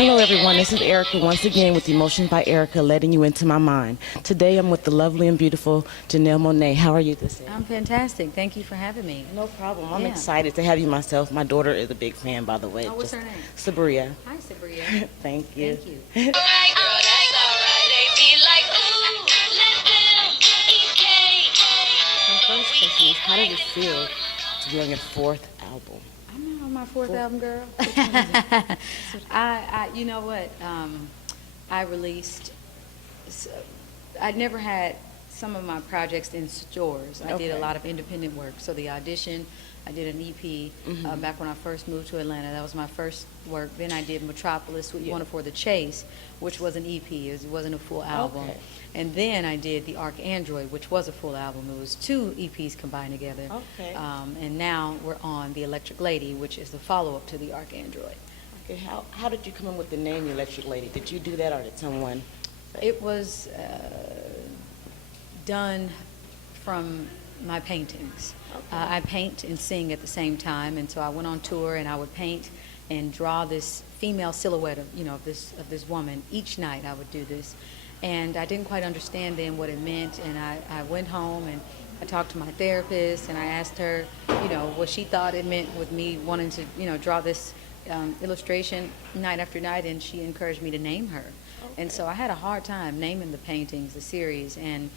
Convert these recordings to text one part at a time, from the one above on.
Hello everyone, this is Erica once again with Emotions by Erica, letting you into my mind. Today I'm with the lovely and beautiful Janelle Monae. How are you this evening? I'm fantastic. Thank you for having me. No problem. I'm Yeah. excited to have you myself. My daughter is a big fan, by the way. Oh, what's her name? Sabria. Hi, Sabria. Thank you. Thank you. My first question is, how did it feel to be on your fourth album? I'm not on my fourth album, girl. Which one is it? You know what? I released. s- I'd never had some of my projects in stores. I did a Okay. lot of independent work. So the audition, I did an EP back when I first moved to Atlanta. That was my first work. Then I did Metropolis, What You Yeah. Wanted for the Chase, which was an EP. It wasn't a full album. Okay. And then I did the Archandroid, which was a full album. It was two EPs combined together. Okay. And now we're on the Electric Lady, which is the follow-up to the Archandroid. Okay, how did you come up with the name Electric Lady? Did you do that or did someone? It was done from my paintings. Okay. I paint and sing at the same time, and so I went on tour and I would paint and draw this female silhouette of, of this woman. Each night I would do this. And I didn't quite understand then what it meant, and I went home and I talked to my therapist and I asked her, what she thought it meant with me wanting to, draw this illustration night after night, and she encouraged me to name her. And so I had a hard time naming the paintings, the series, and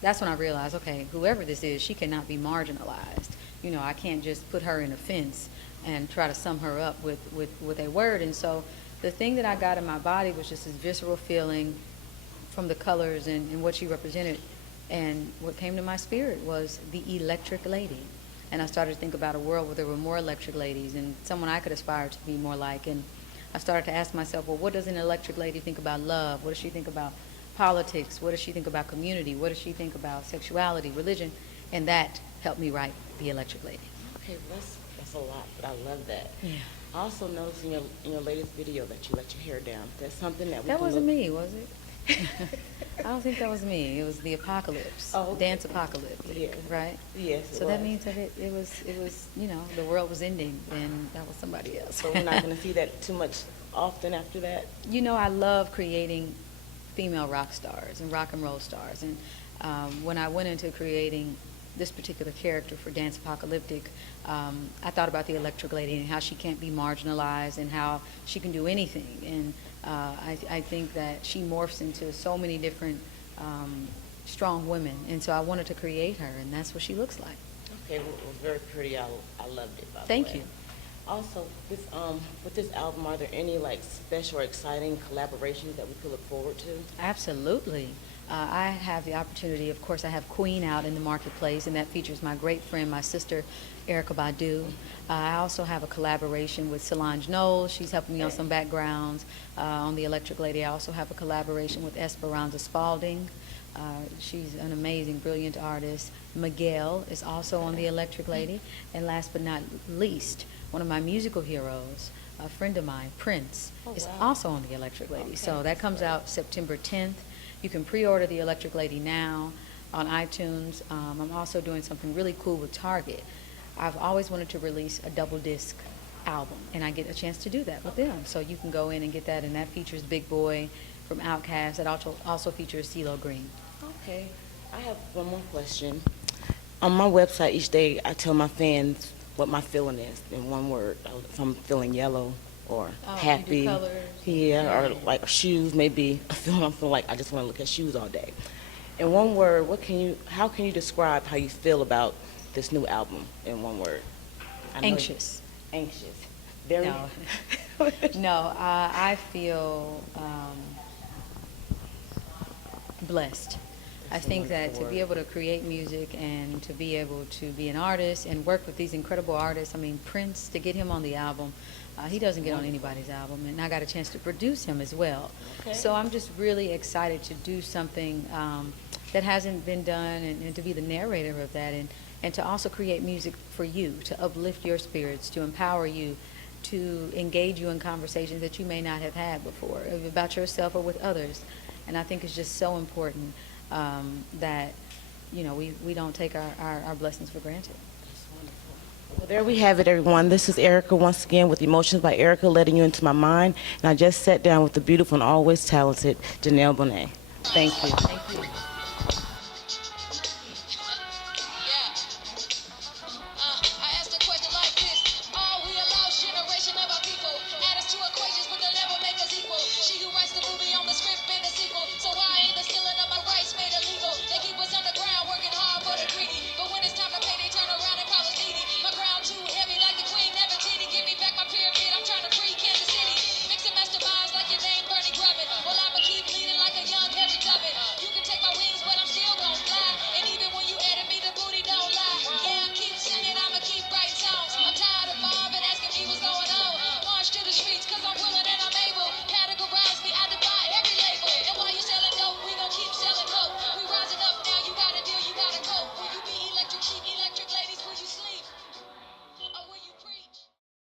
that's when I realized, okay, whoever this is, she cannot be marginalized. I can't just put her in a fence and try to sum her up with a word. And so the thing that I got in my body was just this visceral feeling from the colors and what she represented. And what came to my spirit was the Electric Lady. And I started to think about a world where there were more electric ladies and someone I could aspire to be more like. And I started to ask myself, well, what does an electric lady think about love? What does she think about politics? What does she think about community? What does she think about sexuality, religion? And that helped me write The Electric Lady. Okay, well, that's a lot, but I love that. Yeah. I also noticed in your latest video that you let your hair down. That's something that we That can wasn't look- me, was it? I don't think that was me. It was the apocalypse, Oh, okay. dance apocalypse, Yes. right? Yes, it So that was. means that it was, the world was ending, and that was somebody else. So we're not going to see that too much often after that? I love creating female rock stars and rock and roll stars. And when I went into creating this particular character for Dance Apocalyptic, I thought about the Electric Lady and how she can't be marginalized and how she can do anything. And I think that she morphs into so many different strong women. And so I wanted to create her, and that's what she looks like. Okay, well, it was very pretty. I loved it, by the way. Thank you. Also, with this album, are there any special or exciting collaborations that we could look forward to? Absolutely. I have the opportunity, of course, I have Queen out in the marketplace, and that features my great friend, my sister, Erica Badu. I also have a collaboration with Solange Knowles. She's helping me on some backgrounds on The Electric Lady. I also have a collaboration with Esperanza Spalding. She's an amazing, brilliant artist. Miguel is also on The Electric Lady. And last but not least, one of my musical heroes, a friend of mine, Prince, is also on The Electric Lady. Okay, So that that's comes great. out September 10th. You can pre-order The Electric Lady now on iTunes. I'm also doing something really cool with Target. I've always wanted to release a double disc album, and I get a chance to do that with them. So you can go in and get that, and that features Big Boy from Outkast. It also features CeeLo Green. Okay, I have one more question. On my website each day, I tell my fans what my feeling is in one word. If I'm feeling yellow or Oh, you do happy, colors? yeah, or Yeah. shoes. Maybe I'm feeling like I just want to look at shoes all day. In one word, how can you describe how you feel about this new album in one word? I know- Anxious. Anxious. Very. No. No, I feel blessed. I That's a think that wonderful to be word. able to create music and to be able to be an artist and work with these incredible artists, I mean, Prince, to get him on the album, he doesn't get on anybody's album, and I got a chance to produce him as well. Okay. So I'm just really excited to do something that hasn't been done, and to be the narrator of that, and to also create music for you, to uplift your spirits, to empower you, to engage you in conversations that you may not have had before about yourself or with others. And I think it's just so important that we don't take our blessings for granted. That's wonderful. Well, there we have it, everyone. This is Erica once again with Emotions by Erica, letting you into my mind. And I just sat down with the beautiful and always talented Janelle Monae. Thank you. Thank you.